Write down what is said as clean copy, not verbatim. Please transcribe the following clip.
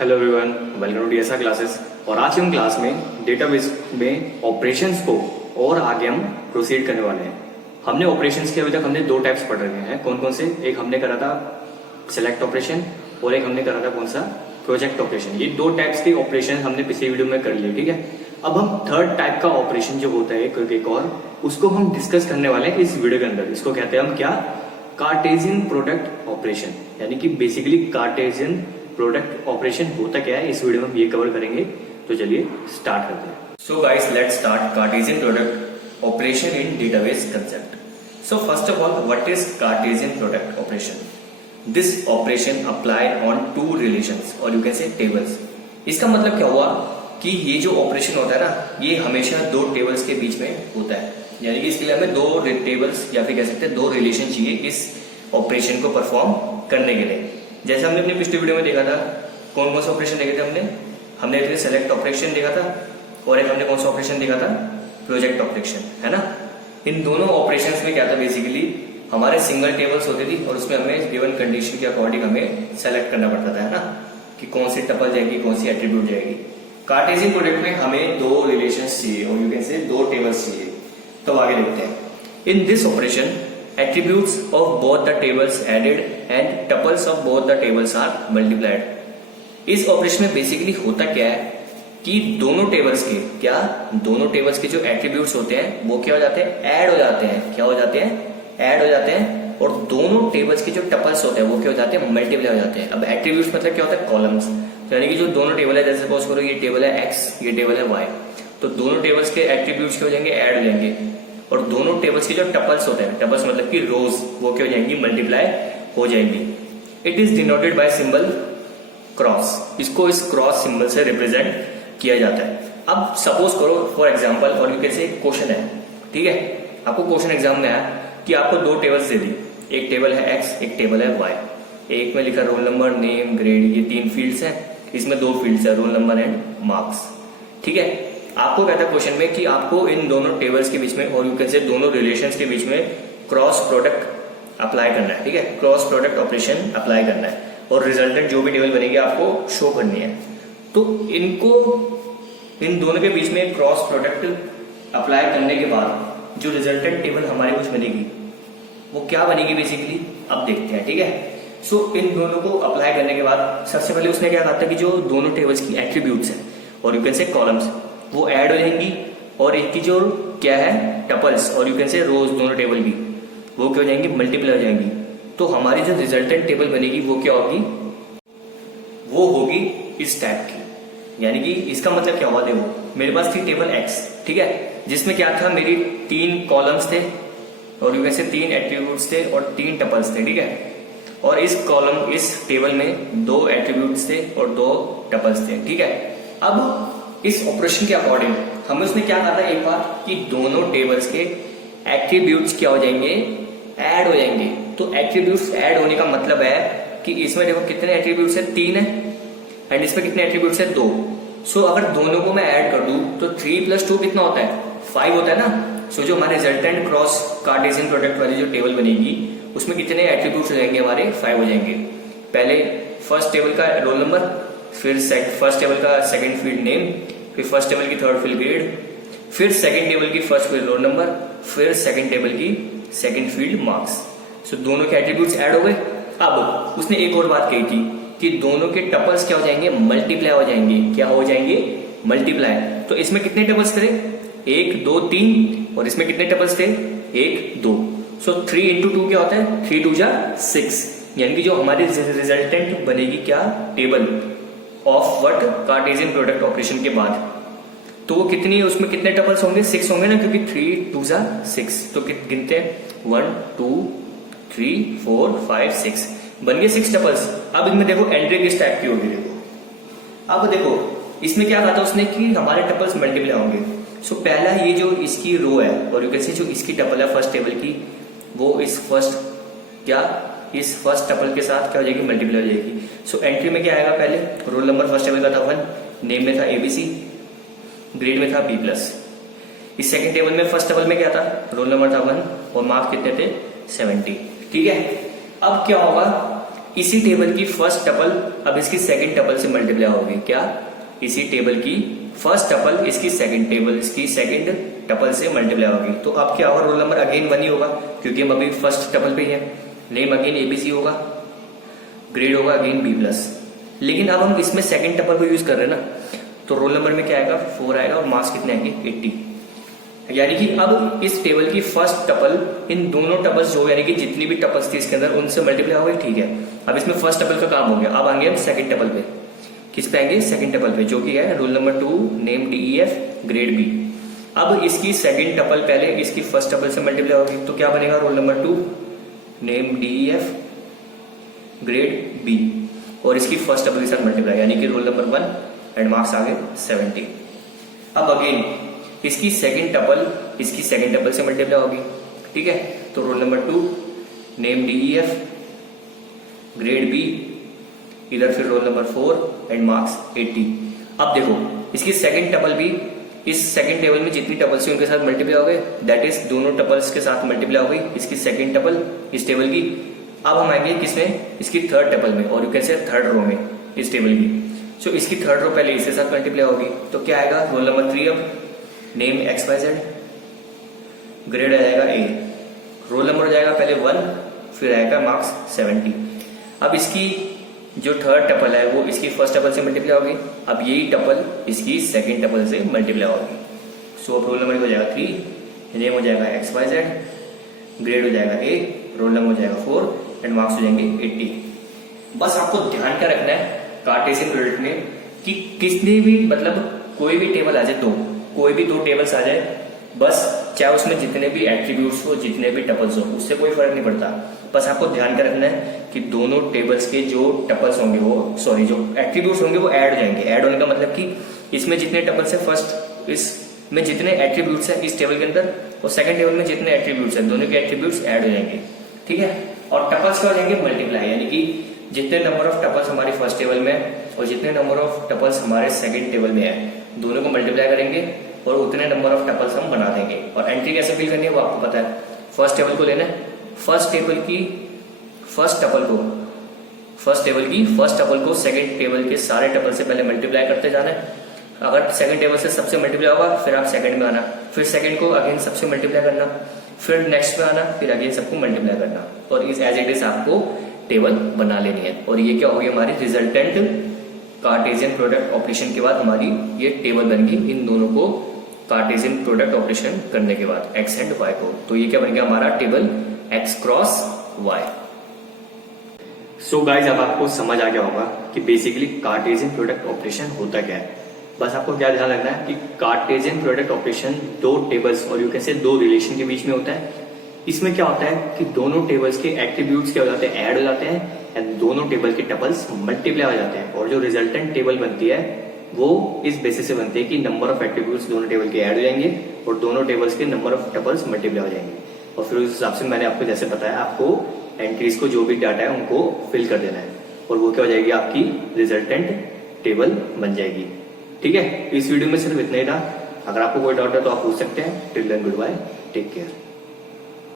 Hello everyone, welcome to DSR classes. और आज हम क्लास में डेटाबेस में ऑपरेशंस को और आगे हम प्रोसीड करने वाले हैं। हमने ऑपरेशंस के अभी तक हमने दो टाइप्स पढ़ रखे हैं। कौन कौन से? एक हमने करा था सेलेक्ट ऑपरेशन और एक हमने करा था कौन सा? Project operation. ये दो टाइप्स के ऑपरेशन हमने पिछले वीडियो में कर लिए, ठीक है। अब हम थर्ड टाइप का ऑपरेशन जो होता है एक और, उसको हम डिस्कस करने वाले हैं इस वीडियो के अंदर। इसको कहते हैं हम क्या? Cartesian product operation. यानी कि बेसिकली कार्टेशियन प्रोडक्ट ऑपरेशन होता क्या है, इस वीडियो में हम ये कवर करेंगे। तो चलिए स्टार्ट करते हैं। So guys, let's start Cartesian product operation in database concept. So first of all, what is Cartesian product operation? This operation apply on two relations और यू कैन से टेबल्स। इसका मतलब क्या हुआ कि ये जो ऑपरेशन होता है ना, ये हमेशा दो टेबल्स के बीच में होता है। यानी कि इसके लिए हमें दो टेबल्स या फिर कह सकते हैं दो रिलेशन चाहिए इस ऑपरेशन को परफॉर्म करने के लिए। जैसे हमने अपने पिछले वीडियो में देखा था, कौन कौन सा ऑपरेशन देखे थे हमने सेलेक्ट ऑपरेशन देखा था और एक हमने कौन सा ऑपरेशन देखा था? प्रोजेक्ट ऑपरेशन, है ना। इन दोनों ऑपरेशंस में क्या था? बेसिकली हमारे सिंगल टेबल्स होती थी और उसमें हमें गिवन कंडीशन के अकॉर्डिंग हमें सेलेक्ट करना पड़ता था, है ना, कि कौन सी टपल जाएगी, कौन सी एट्रीब्यूट जाएगी। कार्टेशियन प्रोडक्ट में हमें दो रिलेशंस चाहिए और यू कैन से दो टेबल्स चाहिए। तो आगे देखते हैं। In this operation attributes of both the tables added and tuples of both the tables are multiplied। इस ऑपरेशन में बेसिकली होता क्या है कि दोनों टेबल्स के जो एट्रीब्यूट्स होते हैं वो क्या हो जाते हैं? ऐड हो जाते हैं। क्या हो जाते हैं? ऐड हो जाते हैं। और दोनों टेबल्स के जो टपल्स होते हैं वो क्या हो जाते हैं? मल्टीप्लाई हो जाते हैं। अब एट्रीब्यूट्स मतलब क्या होता है? कॉलम्स। तो यानी कि जो दोनों टेबल है, जैसे सपोज करो ये टेबल है एक्स, ये टेबल है वाई, तो दोनों टेबल्स के एट्रीब्यूट्स क्या हो जाएंगे? ऐड हो जाएंगे। और दोनों टेबल्स की जो टपल्स होते हैं, टपल्स मतलब कि रोज, वो क्या हो जाएंगी? मल्टीप्लाई हो जाएंगी। It is denoted by symbol cross. इसको इस क्रॉस सिंबल से रिप्रेजेंट किया जाता है। अब सपोज करो फॉर एग्जांपल, और यू कैन से क्वेश्चन है, ठीक है, आपको क्वेश्चन एग्जाम में आया कि आपको दो टेबल्स दे दी, एक टेबल है एक्स, एक टेबल है वाई। एक में लिखा रोल नंबर, नेम, ग्रेड, ये तीन फील्ड्स हैं। इसमें दो फील्ड्स है, रोल नंबर एंड मार्क्स, ठीक है। आपको कहता है क्वेश्चन में कि आपको इन दोनों टेबल्स के बीच में और यू कैन से दोनों रिलेशंस के बीच में क्रॉस प्रोडक्ट अप्लाई करना है, ठीक है। क्रॉस प्रोडक्ट ऑपरेशन अप्लाई करना है और रिजल्टेंट जो भी टेबल बनेगी आपको शो करनी है। तो इन दोनों के बीच में क्रॉस प्रोडक्ट अप्लाई करने के बाद जो रिजल्टेंट टेबल हमारे कुछ बनेगी वो क्या बनेगी बेसिकली, अब देखते हैं, ठीक है। सो इन दोनों को अप्लाई करने के बाद सबसे पहले उसने क्या कहा था कि जो दोनों टेबल्स की एट्रीब्यूट्स हैं और यू कैन से कॉलम्स, वो ऐड हो जाएंगी और एक की जो क्या है टपल्स और यू कैन से रोज, दोनों टेबल की, वो क्या हो जाएंगी? मल्टीप्लाई हो जाएंगी। तो हमारी जो रिजल्टेंट टेबल बनेगी वो क्या होगी? वो होगी इस टाइप की। यानी कि इसका मतलब क्या हुआ? देखो मेरे पास थी टेबल एक्स, ठीक है, जिसमें क्या था? मेरी तीन कॉलम्स थे और यू कैन से तीन एट्रीब्यूट्स थे और तीन टपल्स थे, ठीक है। और इस टेबल में दो एट्रीब्यूट्स थे और दो टपल्स थे, ठीक है। अब इस ऑपरेशन के अकॉर्डिंग हमें उसने क्या कहा था एक बार कि दोनों टेबल्स के एट्रीब्यूट्स क्या हो जाएंगे? ऐड हो जाएंगे। तो एट्रीब्यूट्स ऐड होने का मतलब है कि इसमें देखो कितने एट्रीब्यूट्स है? 3 है, एंड इसमें कितने एट्रीब्यूट्स है? 2। सो अगर दोनों को मैं ऐड कर दूं तो 3 + 2 कितना होता है? 5 होता है ना। सो जो हमारे रिजल्टेंट क्रॉस कार्टेशियन प्रोडक्ट वाली जो टेबल बनेगी उसमें कितने एट्रीब्यूट्स हो जाएंगे? हमारे 5 हो जाएंगे। पहले फर्स्ट टेबल का रोल नंबर, फिर फर्स्ट टेबल का सेकंड फील्ड नेम, फिर फर्स्ट टेबल की थर्ड फील्ड ग्रेड, फिर सेकंड टेबल की फर्स्ट फील्ड रोल नंबर, फिर सेकंड टेबल की सेकंड फील्ड मार्क्स। सो दोनों के एट्रीब्यूट्स ऐड हो गए। अब उसने एक और बात कही थी कि दोनों के टपल्स क्या हो जाएंगे? मल्टीप्लाई हो जाएंगे। क्या हो जाएंगे? मल्टीप्लाई। तो इसमें कितने टपल्स थे? 1 2 3, और इसमें कितने टपल्स थे? 1 2। सो 3 × 2 क्या होता है? 3 2 6। यानी कि जो हमारी रिजल्टेंट बनेगी क्या? Table of what? Cartesian product operation के बाद, तो वो कितनी है? उसमें कितने टपल्स होंगे? 6 होंगे ना, क्योंकि 3 2 6। तो गिनते हैं 1 2 3 4 5 6, बन गए 6 टपल्स। अब इनमें देखो एंट्री किस टाइप की होगी। देखो अब देखो इसमें क्या कहा था उसने कि हमारे टपल्स मल्टीप्लाई होंगे। सो पहला ये जो इसकी रो है और यू कैन से जो इसकी टपल है फर्स्ट टेबल की, वो इस फर्स्ट टपल के साथ क्या हो जाएगी? मल्टीप्लाई हो जाएगी। सो एंट्री में क्या आएगा? पहले रोल नंबर फर्स्ट टेबल का था 1, नेम में था ABC, ग्रेड में था B+। इस सेकंड टेबल में फर्स्ट टेबल में क्या था? रोल नंबर था 1 और मार्क्स कितने थे? 70, ठीक है। अब क्या होगा इसी टेबल की फर्स्ट टपल अब इसकी सेकंड टपल से मल्टीप्लाई होगी। क्या? इसी टेबल की फर्स्ट टपल इसकी सेकंड टपल से मल्टीप्लाई होगी। तो अब क्या होगा? रोल नंबर अगेन 1 ही होगा क्योंकि हम अभी फर्स्ट टपल पे ही है। नेम अगेन एबीसी होगा, ग्रेड होगा अगेन बी प्लस। लेकिन अब हम इसमें सेकंड टपल को यूज कर रहे हैं ना, तो रोल नंबर में क्या आएगा? 4 आएगा और मार्क्स कितने आएंगे? 80। यानी कि अब इस टेबल की फर्स्ट टपल इन दोनों टपल्स जो यानी कि जितनी भी टपल्स थी इसके अंदर उनसे मल्टीप्लाई हो गई। ठीक है, अब इसमें फर्स्ट टपल का काम हो गया। अब आएंगे हम सेकंड टपल पे। किस पे आएंगे? सेकंड टपल पे, जो कि है roll number 2 name DEF grade B. अब इसकी सेकंड टपल पहले इसकी फर्स्ट टपल से मल्टीप्लाई होगी, तो क्या बनेगा? Roll number 2 name DEF grade B और इसकी फर्स्ट टपल के साथ मल्टीप्लाई, यानी कि रोल नंबर 1 एंड मार्क्स आ गए 70। अब अगेन इसकी सेकंड टपल से मल्टीप्लाई होगी। ठीक है, तो roll number 2 name DEF grade B, इधर फिर रोल नंबर 4 एंड मार्क्स 80। अब देखो इसकी सेकंड टपल भी इस सेकंड टेबल में जितनी टपल्स थी उनके साथ मल्टीप्लाई हो गए, दैट इज दोनों टपल्स के साथ मल्टीप्लाई हो गई इसकी सेकंड टपल इस टेबल की। अब हम आएंगे किसमें? इसकी थर्ड टपल में, और you can say third row में इस टेबल की। सो इसकी थर्ड रो पहले इसके साथ मल्टीप्लाई होगी, तो क्या आएगा? रोल नंबर 3 अब नेम XYZ, ग्रेड आ जाएगा A, रोल नंबर हो जाएगा पहले 1 फिर आएगा मार्क्स 70। अब इसकी जो थर्ड टपल है वो इसकी फर्स्ट टपल से मल्टीप्लाई होगी। अब यही टपल इसकी सेकंड टपल से मल्टीप्लाई होगी। सो अब रोल नंबर हो जाएगा 3, नेम हो जाएगा XYZ, ग्रेड हो जाएगा A, रोल नंबर हो जाएगा 4 एंड मार्क्स हो जाएंगे 80। बस आपको ध्यान क्या रखना है कार्टेशियन प्रोडक्ट में कि किसने भी कोई भी टेबल आ जाए, कोई भी 2 टेबल्स आ जाए, बस चाहे उसमें जितने भी एट्रीब्यूट्स हो, जितने भी टपल्स हो, उससे कोई फर्क नहीं पड़ता। बस आपको ध्यान क्या रखना है कि दोनों टेबल्स के जो टपल्स होंगे जो एट्रीब्यूट्स होंगे वो ऐड हो जाएंगे। ऐड होने का मतलब कि इसमें जितने टपल्स है फर्स्ट इसमें जितने एट्रीब्यूट्स है इस टेबल के अंदर और सेकंड टेबल में जितने एट्रीब्यूट्स है दोनों के एट्रीब्यूट्स ऐड हो जाएंगे। ठीक है, और टपल्स क्या हो जाएंगे? मल्टीप्लाई, यानी कि जितने नंबर ऑफ टपल्स हमारी फर्स्ट टेबल में है और जितने नंबर ऑफ टपल्स हमारे सेकंड टेबल में है दोनों को मल्टीप्लाई करेंगे और उतने नंबर ऑफ टपल्स हम बना देंगे। और एंट्री कैसे फिल करनी है वो आपको पता है। फर्स्ट टेबल को लेना है, फर्स्ट टेबल की फर्स्ट टपल को सेकंड टेबल के सारे टपल से पहले मल्टीप्लाई करते जाना है। अगर सेकंड टेबल से सबसे मल्टीप्लाई होगा फिर आप सेकंड में आना, फिर सेकंड को अगेन सबसे मल्टीप्लाई करना, फिर नेक्स्ट में आना, फिर अगेन सबको मल्टीप्लाई करना और इस एज इट इज आपको टेबल बना लेनी है। और ये क्या होगी? हमारी रिजल्टेंट कार्टेशियन प्रोडक्ट ऑपरेशन के बाद हमारी ये टेबल बन गई इन दोनों को कार्टेशियन प्रोडक्ट ऑपरेशन करने के बाद x एंड y को। तो ये क्या बन गया? हमारा table x cross y। So guys अब आपको समझ आ गया होगा कि बेसिकली कार्टेशियन प्रोडक्ट ऑपरेशन होता क्या है। बस आपको क्या ध्यान रखना है कि कार्टेशियन प्रोडक्ट ऑपरेशन 2 टेबल्स और यू कैन से 2 रिलेशन के बीच में होता है। इसमें क्या होता है कि दोनों टेबल्स के एट्रीब्यूट्स क्या हो जाते हैं? ऐड हो जाते हैं एंड दोनों टेबल के टपल्स मल्टीप्लाई हो जाते हैं और जो रिजल्टेंट टेबल बनती है वो इस बेसिस से बनती है कि नंबर ऑफ एट्रीब्यूट्स दोनों टेबल के ऐड हो जाएंगे और दोनों टेबल्स के नंबर ऑफ टपल्स मल्टीप्लाई हो जाएंगे। और फिर उस हिसाब से मैंने आपको जैसे बताया आपको एंट्रीज को जो भी डाटा है उनको फिल कर देना है और वो क्या हो जाएगी? आपकी रिजल्टेंट टेबल बन जाएगी। ठीक है, इस वीडियो में सिर्फ इतना ही था। अगर आपको कोई डाउट है तो आप पूछ सकते हैं। Till then goodbye, take care.